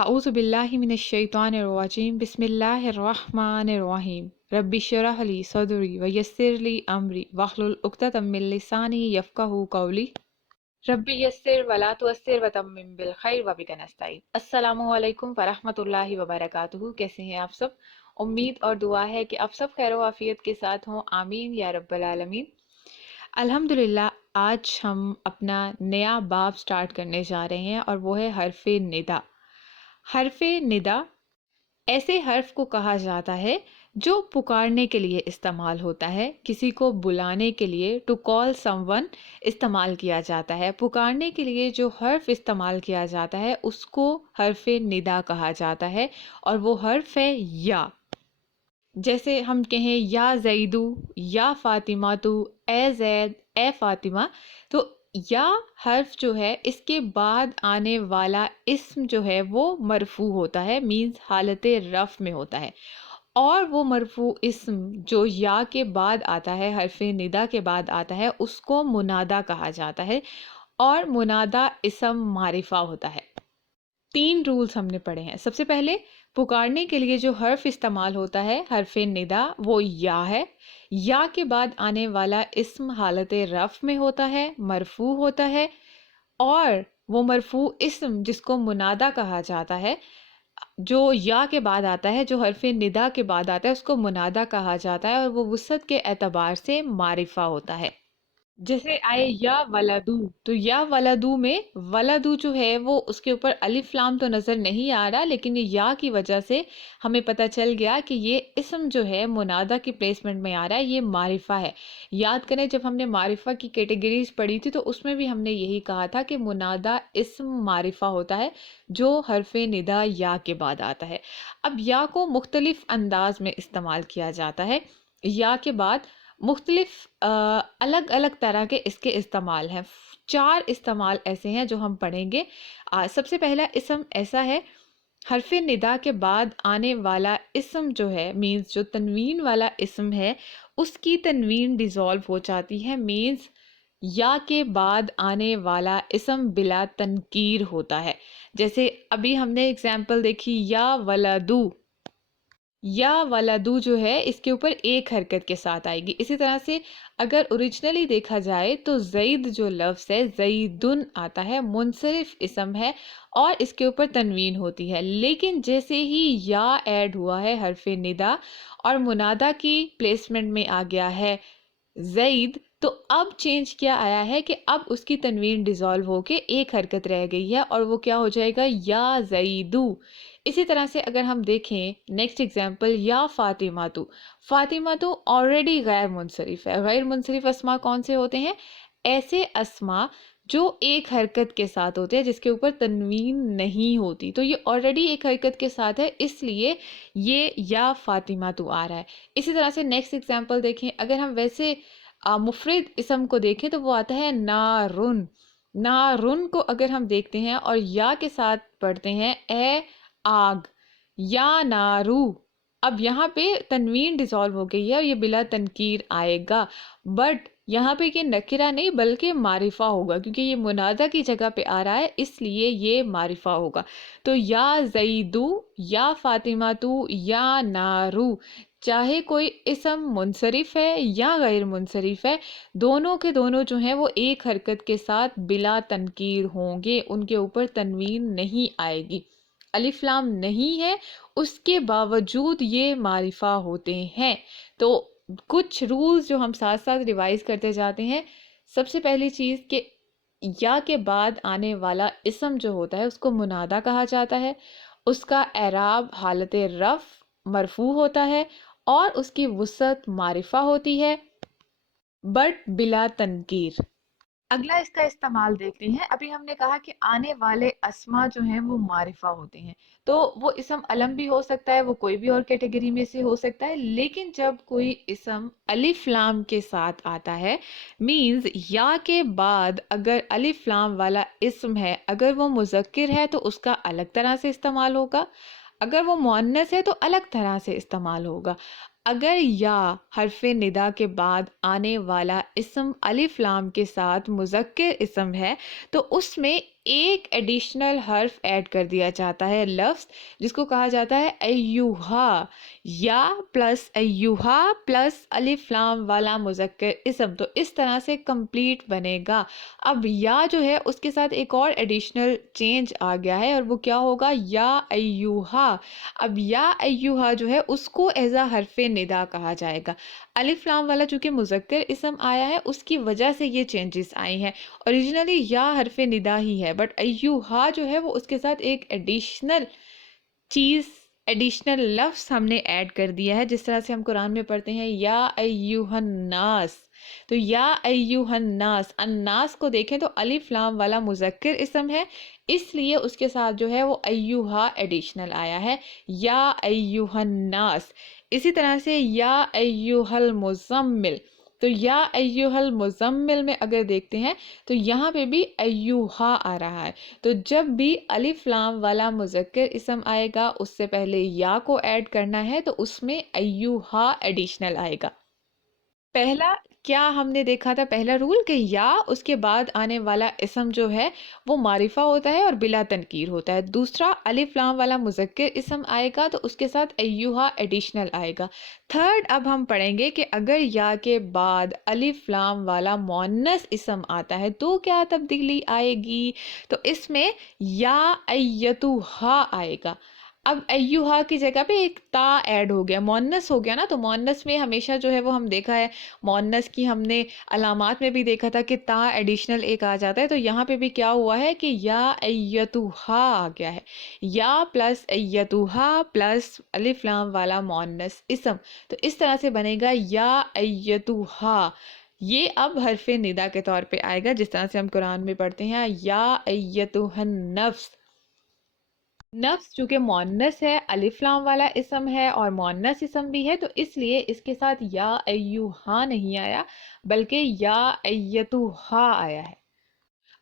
اعوذ باللہ من الشیطان الرجیم بسم اللہ الرحمن الرحیم رب اشرح لی صدری ویسر لی امری واحلل عقدۃ من لسانی یفقہوا قولی رب یسر ولا تعسر وتمم بالخیر وبک نستعین۔ السلام علیکم ورحمۃ اللہ وبرکاتہ۔ کیسے ہیں آپ سب؟ امید اور دعا ہے کہ آپ سب خیر و عافیت کے ساتھ ہوں، آمین یا رب العالمین۔ الحمدللہ آج ہم اپنا نیا باب سٹارٹ کرنے جا رہے ہیں اور وہ ہے حرف ندا۔ حرف ندا ایسے حرف کو کہا جاتا ہے جو پکارنے کے لیے استعمال ہوتا ہے، کسی کو بلانے کے لیے ٹو کال سم ون استعمال کیا جاتا ہے۔ پکارنے کے لیے جو حرف استعمال کیا جاتا ہے اس کو حرف ندا کہا جاتا ہے، اور وہ حرف ہے یا۔ جیسے ہم کہیں یا زیدو، یا فاطمہ تو، اے زید، اے فاطمہ، تو یا حرف جو ہے اس کے بعد آنے والا اسم جو ہے وہ مرفوع ہوتا ہے، مینز حالت رفع میں ہوتا ہے، اور وہ مرفوع اسم جو یا کے بعد آتا ہے، حرف ندا کے بعد آتا ہے، اس کو منادا کہا جاتا ہے، اور منادا اسم معرفہ ہوتا ہے۔ 3 رولز ہم نے پڑھے ہیں۔ سب سے پہلے پکارنے کے لیے جو حرف استعمال ہوتا ہے حرف ندا وہ یا ہے۔ یا کے بعد آنے والا اسم حالت رفع میں ہوتا ہے، مرفوع ہوتا ہے، اور وہ مرفوع اسم جس کو منادا کہا جاتا ہے، جو یا کے بعد آتا ہے، جو حرف ندا کے بعد آتا ہے، اس کو منادا کہا جاتا ہے، اور وہ وسعت کے اعتبار سے معرفہ ہوتا ہے۔ جیسے آئے یا ولدو، تو یا ولدو میں ولدو جو ہے وہ اس کے اوپر الف لام تو نظر نہیں آ رہا، لیکن یہ یا کی وجہ سے ہمیں پتہ چل گیا کہ یہ اسم جو ہے منادا کی پلیسمنٹ میں آ رہا ہے، یہ معرفہ ہے۔ یاد کریں جب ہم نے معرفہ کی کیٹیگریز پڑھی تھی تو اس میں بھی ہم نے یہی کہا تھا کہ منادا اسم معرفہ ہوتا ہے جو حرف ندا یا کے بعد آتا ہے۔ اب یا کو مختلف انداز میں استعمال کیا جاتا ہے۔ یا کے بعد مختلف الگ الگ طرح کے اس کے استعمال ہیں۔ 4 استعمال ایسے ہیں جو ہم پڑھیں گے۔ سب سے پہلا اسم ایسا ہے، حرف ندا کے بعد آنے والا اسم جو ہے، مینز جو تنوین والا اسم ہے، اس کی تنوین ڈیزالو ہو جاتی ہے، مینز یا کے بعد آنے والا اسم بلا تنکیر ہوتا ہے۔ جیسے ابھی ہم نے اگزامپل دیکھی یا ولدو، یا ولدو جو ہے اس کے اوپر ایک حرکت کے ساتھ آئے گی۔ اسی طرح سے اگر اوریجنلی دیکھا جائے تو زید جو لفظ ہے زیدن آتا ہے، منصرف اسم ہے اور اس کے اوپر تنوین ہوتی ہے، لیکن جیسے ہی یا ایڈ ہوا ہے حرف ندا اور منادا کی پلیسمنٹ میں آ گیا ہے زید، تو اب چینج کیا آیا ہے کہ اب اس کی تنوین ڈیزالو ہو کے ایک حرکت رہ گئی ہے، اور وہ کیا ہو جائے گا یا زیدو۔ اسی طرح سے اگر ہم دیکھیں نیکسٹ ایگزامپل یا فاطمہ تو، فاطمہ تو آلریڈی غیر منصرف ہے۔ غیر منصرف اسما کون سے ہوتے ہیں؟ ایسے اسما جو ایک حرکت کے ساتھ ہوتے ہیں، جس کے اوپر تنوین نہیں ہوتی، تو یہ آلریڈی ایک حرکت کے ساتھ ہے، اس لیے یہ یا فاطمہ تو آ رہا ہے۔ اسی طرح سے نیکسٹ ایگزامپل دیکھیں، اگر ہم ویسے مفرد اسم کو دیکھیں تو وہ آتا ہے نارن۔ نارن کو اگر ہم دیکھتے ہیں اور یا کے ساتھ پڑھتے ہیں اے آگ، یا نارو، اب یہاں پہ تنوین ڈیزالو ہو گئی ہے اور یہ بلا تنکیر آئے گا، بٹ یہاں پہ یہ نکرہ نہیں بلکہ معرفہ ہوگا، کیونکہ یہ منادہ کی جگہ پہ آ رہا ہے، اس لیے یہ معرفہ ہوگا۔ تو یا زیدو، یا فاطمہ تو، یا نارو، چاہے کوئی اسم منصرف ہے یا غیر منصرف ہے، دونوں کے دونوں جو ہیں وہ ایک حرکت کے ساتھ بلا تنکیر ہوں گے، ان کے اوپر تنوین نہیں آئے گی، الف لام نہیں ہے، اس کے باوجود یہ معرفہ ہوتے ہیں۔ تو کچھ رولز جو ہم ساتھ ساتھ ریوائز کرتے جاتے ہیں۔ سب سے پہلی چیز کہ یا کے بعد آنے والا اسم جو ہوتا ہے اس کو منادا کہا جاتا ہے، اس کا اعراب حالت رفع مرفوع ہوتا ہے، اور اس کی وسعت معرفہ ہوتی ہے، بٹ بلا تنکیر۔ اگلا اس کا استعمال دیکھتے ہیں۔ ابھی ہم نے کہا کہ آنے والے اسما جو ہیں وہ معرفہ ہوتے ہیں، تو وہ اسم علم بھی ہو سکتا ہے، وہ کوئی بھی اور کیٹیگری میں سے ہو سکتا ہے، لیکن جب کوئی اسم الف لام کے ساتھ آتا ہے، مینز یا کے بعد اگر الف لام والا اسم ہے، اگر وہ مذکر ہے تو اس کا الگ طرح سے استعمال ہوگا، اگر وہ مؤنث ہے تو الگ طرح سے استعمال ہوگا۔ اگر یا حرف ندا کے بعد آنے والا اسم الف لام کے ساتھ مذکر اسم ہے تو اس میں ایک ایڈیشنل حرف ایڈ کر دیا جاتا ہے لفظ جس کو کہا جاتا ہے ایوہا، یا پلس ایوہا پلس الف لام والا مذکر اسم، تو اس طرح سے کمپلیٹ بنے گا۔ اب یا جو ہے اس کے ساتھ ایک اور ایڈیشنل چینج آ گیا ہے اور وہ کیا ہوگا، یا ایوہا۔ اب یا ایوہا جو ہے اس کو ایز اے حرف ندا کہا جائے گا۔ الف لام والا چونکہ مذکر اسم آیا ہے اس کی وجہ سے یہ چینجز آئی ہیں، اوریجنلی یا حرف ندا ہی ہے، بٹ ایوہا جو ہے وہ اس کے ساتھ ایک ایڈیشنل چیز، ایڈیشنل لفظ ہم نے ایڈ کر دیا ہے، جس طرح سے ہم قرآن میں پڑھتے ہیں یا ایوہ الناس، تو یا ایوہ الناس، الناس کو دیکھیں تو الف لام والا مذکر اسم ہے، اس لیے اس کے ساتھ جو ہے وہ ایوہا ایڈیشنل آیا ہے، یا ایوہ الناس۔ اسی طرح سے یا ایوہ المزمل، تو یا ایوہ المزمل میں اگر دیکھتے ہیں تو یہاں پہ بھی ایوہا آ رہا ہے، تو جب بھی الف لام والا مذکر اسم آئے گا اس سے پہلے یا کو ایڈ کرنا ہے تو اس میں ایوہا ایڈیشنل آئے گا۔ پہلا کیا ہم نے دیکھا تھا، پہلا رول کہ یا اس کے بعد آنے والا اسم جو ہے وہ معرفہ ہوتا ہے اور بلا تنکیر ہوتا ہے۔ دوسرا الف لام والا مذکر اسم آئے گا تو اس کے ساتھ ایوہا ایڈیشنل آئے گا۔ تھرڈ اب ہم پڑھیں گے کہ اگر یا کے بعد الف لام والا مؤنث اسم آتا ہے تو کیا تبدیلی آئے گی، تو اس میں یا ایتھا آئے گا۔ اب ایوہا کی جگہ پہ ایک تا ایڈ ہو گیا، مؤنث ہو گیا نا، تو مؤنث میں ہمیشہ جو ہے وہ ہم دیکھا ہے، مؤنث کی ہم نے علامات میں بھی دیکھا تھا کہ تا ایڈیشنل ایک آ جاتا ہے، تو یہاں پہ بھی کیا ہوا ہے کہ یا ایتھا آ گیا ہے، یا پلس ایتھا پلس الف لام والا مؤنث اسم، تو اس طرح سے بنے گا یا ایتھا۔ یہ اب حرف ندا کے طور پہ آئے گا، جس طرح سے ہم قرآن میں پڑھتے ہیں یا ایتھا النفس۔ نفس چونکہ مؤنث ہے، الف لام والا اسم ہے اور مؤنث اسم بھی ہے، تو اس لیے اس کے ساتھ یا ایوہا نہیں آیا بلکہ یا ایتھا آیا ہے۔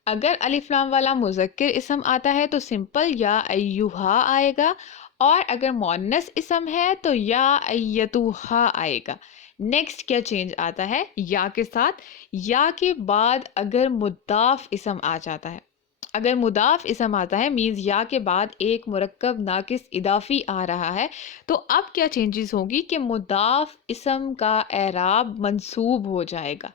اگر الف لام والا مذکر اسم آتا ہے تو سمپل یا ایوہا آئے گا، اور اگر مؤنث اسم ہے تو یا ایتھا آئے گا۔ نیکسٹ کیا چینج آتا ہے یا کے ساتھ، یا کے بعد اگر مضاف اسم آ جاتا ہے، اگر مضاف اسم آتا ہے مینز یا کے بعد ایک مرکب ناقص اضافی آ رہا ہے، تو اب کیا چینجز ہوگی کہ مضاف اسم کا اعراب منصوب ہو جائے گا۔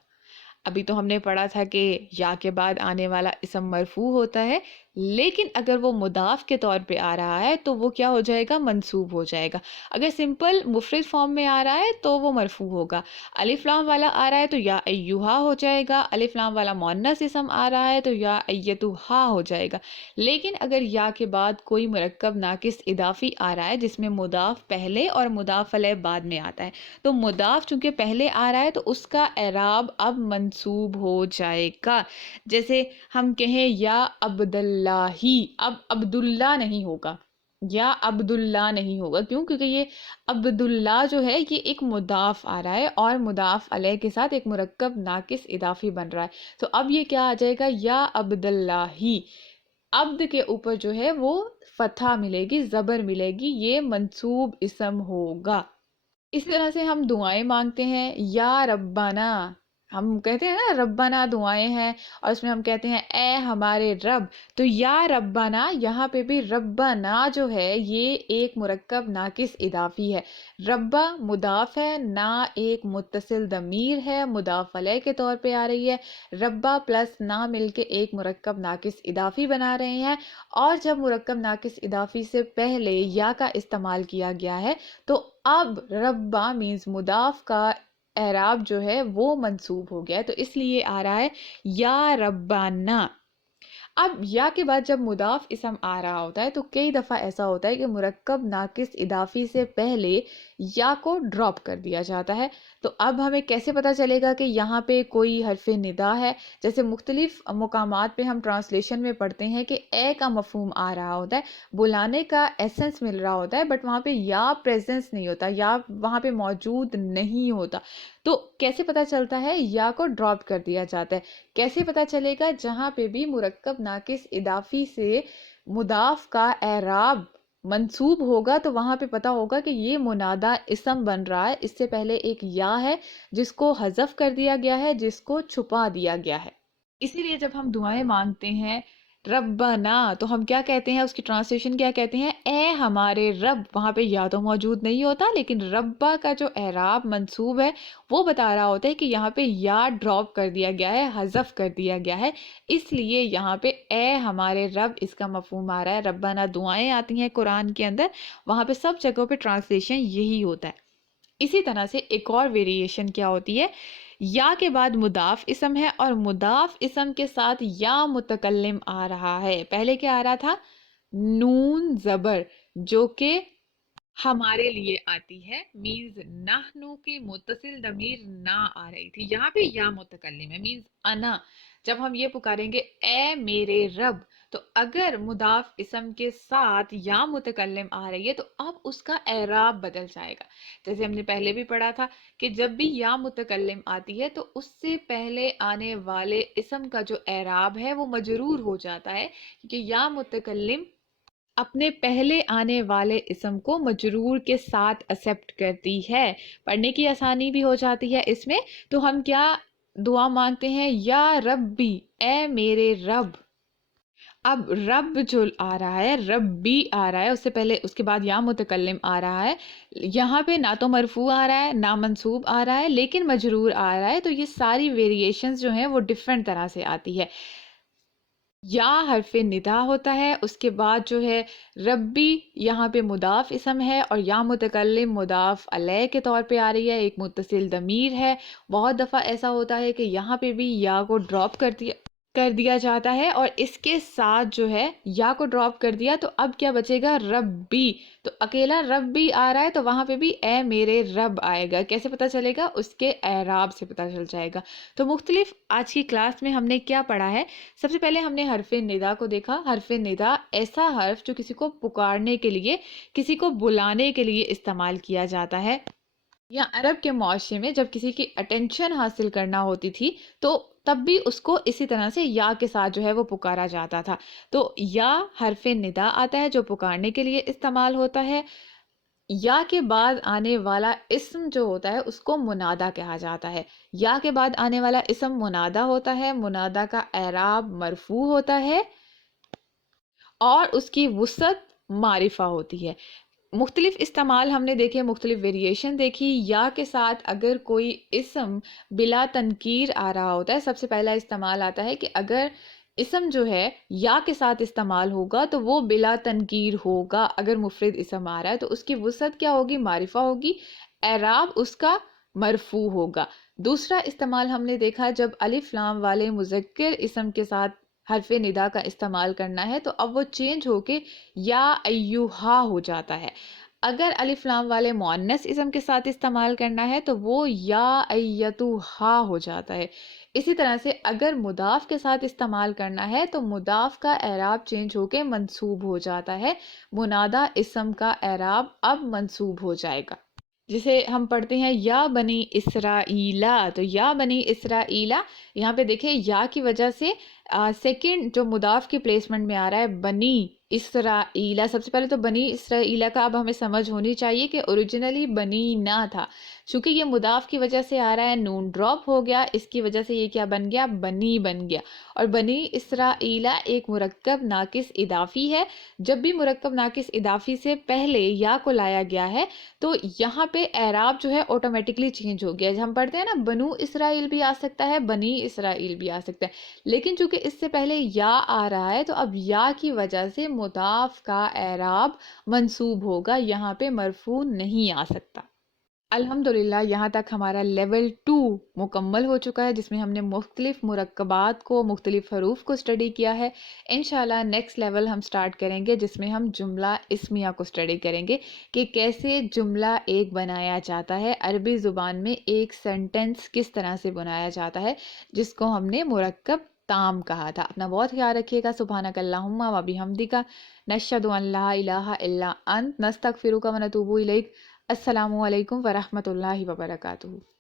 ابھی تو ہم نے پڑھا تھا کہ یا کے بعد آنے والا اسم مرفوع ہوتا ہے، لیکن اگر وہ مضاف کے طور پہ آ رہا ہے تو وہ کیا ہو جائے گا، منصوب ہو جائے گا۔ اگر سمپل مفرد فارم میں آ رہا ہے تو وہ مرفوع ہوگا، الف لام والا آ رہا ہے تو یا ایوہا ہو جائے گا، الف لام والا مؤنث اسم آ رہا ہے تو یا ایتھا ہو جائے گا۔ لیکن اگر یا کے بعد کوئی مرکب ناقص اضافی آ رہا ہے جس میں مضاف پہلے اور مضاف الیہ بعد میں آتا ہے، تو مضاف چونکہ پہلے آ رہا ہے تو اس کا اعراب اب منصوب ہو جائے گا۔ جیسے ہم کہیں یا عبداللہ ہی، اب عبداللہ نہیں ہوگا، یا عبداللہ نہیں ہوگا، کیوں؟ کیونکہ یہ عبداللہ جو ہے یہ ایک مضاف آ رہا ہے اور مضاف علیہ کے ساتھ ایک مرکب ناقص اضافی بن رہا ہے، تو اب یہ کیا آ جائے گا، یا عبداللہ ہی۔ عبد کے اوپر جو ہے وہ فتحہ ملے گی، زبر ملے گی، یہ منصوب اسم ہوگا۔ اس طرح سے ہم دعائیں مانگتے ہیں، یا ربنا، ہم کہتے ہیں نا ربنا دعائیں ہیں، اور اس میں ہم کہتے ہیں اے ہمارے رب، تو یا ربنا یہاں پہ بھی ربنا جو ہے یہ ایک مرکب ناقص اضافی ہے، ربا مضاف ہے، نا ایک متصل ضمیر ہے مضاف علیہ کے طور پہ آ رہی ہے، ربا پلس نا مل کے ایک مرکب ناقص اضافی بنا رہے ہیں، اور جب مرکب ناقص اضافی سے پہلے یا کا استعمال کیا گیا ہے تو اب ربا مینز مضاف کا اعراب جو ہے وہ منصوب ہو گیا ہے، تو اس لیے آ رہا ہے یا ربنا۔ اب یا کے بعد جب مضاف اسم آ رہا ہوتا ہے تو کئی دفعہ ایسا ہوتا ہے کہ مرکب ناقص اضافی سے پہلے یا کو ڈراپ کر دیا جاتا ہے، تو اب ہمیں کیسے پتا چلے گا کہ یہاں پہ کوئی حرف ندا ہے؟ جیسے مختلف مقامات پہ ہم ٹرانسلیشن میں پڑھتے ہیں کہ اے کا مفہوم آ رہا ہوتا ہے، بلانے کا ایسنس مل رہا ہوتا ہے، بٹ وہاں پہ یا پریزنس نہیں ہوتا، یا وہاں پہ موجود نہیں ہوتا، تو کیسے پتا چلتا ہے؟ یا کو ڈراپ کر دیا جاتا ہے۔ کیسے پتا چلے گا؟ جہاں پہ بھی مرکب ناقص اضافی سے مضاف کا اعراب منصوب ہوگا تو وہاں پہ پتا ہوگا کہ یہ منادہ اسم بن رہا ہے، اس سے پہلے ایک یا ہے جس کو حذف کر دیا گیا ہے، جس کو چھپا دیا گیا ہے۔ اسی لیے جب ہم دعائیں مانگتے ہیں ربنا، تو ہم کیا کہتے ہیں، اس کی ٹرانسلیشن کیا کہتے ہیں، اے ہمارے رب. وہاں پہ یا تو موجود نہیں ہوتا، لیکن ربا کا جو اعراب منصوب ہے وہ بتا رہا ہوتا ہے کہ یہاں پہ یا ڈراپ کر دیا گیا ہے، حذف کر دیا گیا ہے، اس لیے یہاں پہ اے ہمارے رب اس کا مفہوم آ رہا ہے. ربنا دعائیں آتی ہیں قرآن کے اندر، وہاں پہ سب جگہوں پہ ٹرانسلیشن یہی ہوتا ہے. اسی طرح سے ایک اور ویریشن کیا ہوتی ہے، یا کے بعد مضاف اسم ہے اور مضاف اسم کے ساتھ یا متکلم آ رہا ہے. پہلے کیا آ رہا تھا، نون زبر، جو کہ ہمارے لیے آتی ہے، مینز نحنو کی متصل ضمیر نہ آ رہی تھی، یہاں پہ یا متکلم ہے، مینز انا. جب ہم یہ پکاریں گے اے میرے رب، تو اگر مضاف اسم کے ساتھ یا متکلم آ رہی ہے تو اب اس کا اعراب بدل جائے گا. جیسے ہم نے پہلے بھی پڑھا تھا کہ جب بھی یا متکلم آتی ہے تو اس سے پہلے آنے والے اسم کا جو اعراب ہے وہ مجرور ہو جاتا ہے، کیونکہ یا متکلم اپنے پہلے آنے والے اسم کو مجرور کے ساتھ ایکسپٹ کرتی ہے. پڑھنے کی آسانی بھی ہو جاتی ہے اس میں. تو ہم کیا دعا مانگتے ہیں، یا ربی، اے میرے رب. اب رب جو آ رہا ہے، رب بھی آ رہا ہے، اس سے پہلے اس کے بعد یا متکلم آ رہا ہے، یہاں پہ نہ تو مرفوع آ رہا ہے نہ منصوب آ رہا ہے لیکن مجرور آ رہا ہے. تو یہ ساری ویریشنز جو ہیں وہ ڈفرینٹ طرح سے آتی ہے. یا حرف ندا ہوتا ہے، اس کے بعد جو ہے ربی یہاں پہ مضاف اسم ہے اور یا متکلم مضاف علیہ کے طور پہ آ رہی ہے، ایک متصل ضمیر ہے. بہت دفعہ ایسا ہوتا ہے کہ یہاں پہ بھی یا کو ڈراپ کر دیا جاتا ہے اور اس کے ساتھ جو ہے یا کو ڈراپ کر دیا تو اب کیا بچے گا، ربی. تو اکیلا رب بھی آ رہا ہے تو وہاں پہ بھی اے میرے رب آئے گا. کیسے پتا چلے گا، اس کے اعراب سے پتا چل جائے گا. تو مختلف آج کی کلاس میں ہم نے کیا پڑھا ہے، سب سے پہلے ہم نے حرف ندا کو دیکھا. حرف ندا ایسا حرف جو کسی کو پکارنے کے لیے، کسی کو بلانے کے لیے استعمال کیا جاتا ہے، یا عرب کے معاشرے میں جب کسی کی اٹینشن حاصل کرنا ہوتی تھی تو تب بھی اس کو اسی طرح سے یا کے ساتھ جو ہے وہ پکارا جاتا تھا. تو یا حرف ندا آتا ہے جو پکارنے کے لیے استعمال ہوتا ہے. یا کے بعد آنے والا اسم جو ہوتا ہے اس کو منادا کہا جاتا ہے. یا کے بعد آنے والا اسم منادا ہوتا ہے، منادا کا اعراب مرفوع ہوتا ہے اور اس کی وسعت معرفہ ہوتی ہے. مختلف استعمال ہم نے دیکھے، مختلف ویریشن دیکھی. یا کے ساتھ اگر کوئی اسم بلا تنکیر آ رہا ہوتا ہے، سب سے پہلا استعمال آتا ہے کہ اگر اسم جو ہے یا کے ساتھ استعمال ہوگا تو وہ بلا تنکیر ہوگا. اگر مفرد اسم آ رہا ہے تو اس کی وسعت کیا ہوگی، معرفہ ہوگی، اعراب اس کا مرفوع ہوگا. دوسرا استعمال ہم نے دیکھا جب الف لام والے مذکر اسم کے ساتھ حرف ندا کا استعمال کرنا ہے تو اب وہ چینج ہو کے یا ایوہا ہو جاتا ہے. اگر الف لام والے مؤنث اسم کے ساتھ استعمال کرنا ہے تو وہ یا ایتوہا ہو جاتا ہے. اسی طرح سے اگر مضاف کے ساتھ استعمال کرنا ہے تو مضاف کا اعراب چینج ہو کے منصوب ہو جاتا ہے، منادا اسم کا اعراب اب منصوب ہو جائے گا. جسے ہم پڑھتے ہیں یا بنی اسرائیلا، تو یا بنی اسرائیلا، یہاں پہ دیکھیں یا کی وجہ سے سیکنڈ جو مضاف کی پلیسمنٹ میں آ رہا ہے بنی اسرائیلا. سب سے پہلے تو بنی اسرائیلا کا اب ہمیں سمجھ ہونی چاہیے کہ اوریجنلی بنی نہ تھا، چونکہ یہ مضاف کی وجہ سے آ رہا ہے، نون ڈراپ ہو گیا، اس کی وجہ سے یہ کیا بن گیا، بنی بن گیا. اور بنی اسرائیلا ایک مرکب ناقص اضافی ہے. جب بھی مرکب ناقص اضافی سے پہلے یا کو لایا گیا ہے تو یہاں پہ اعراب جو ہے آٹومیٹکلی چینج ہو گیا. جب ہم پڑھتے ہیں نا بنو اسرائیل بھی آ سکتا ہے، بنی اسرائیل بھی آ سکتا ہے، لیکن چونکہ اس سے پہلے یا آ رہا ہے تو اب یا کی وجہ سے مضاف کا اعراب منصوب ہوگا، یہاں پہ مرفوع نہیں آ سکتا. الحمدللہ یہاں تک ہمارا لیول 2 مکمل ہو چکا ہے، جس میں ہم نے مختلف مرکبات کو، مختلف حروف کو اسٹڈی کیا ہے. انشاءاللہ نیکسٹ لیول ہم سٹارٹ کریں گے جس میں ہم جملہ اسمیہ کو اسٹڈی کریں گے کہ کیسے جملہ ایک بنایا جاتا ہے، عربی زبان میں ایک سینٹنس کس طرح سے بنایا جاتا ہے، جس کو ہم نے مرکب تام کہا تھا. اپنا بہت خیال رکھیے گا. سبحانک اللہم و بحمدک، نشہد ان لا الہ الا انت، نستغفرک و نتوب الیک. السلام علیکم ورحمۃ اللہ وبرکاتہ.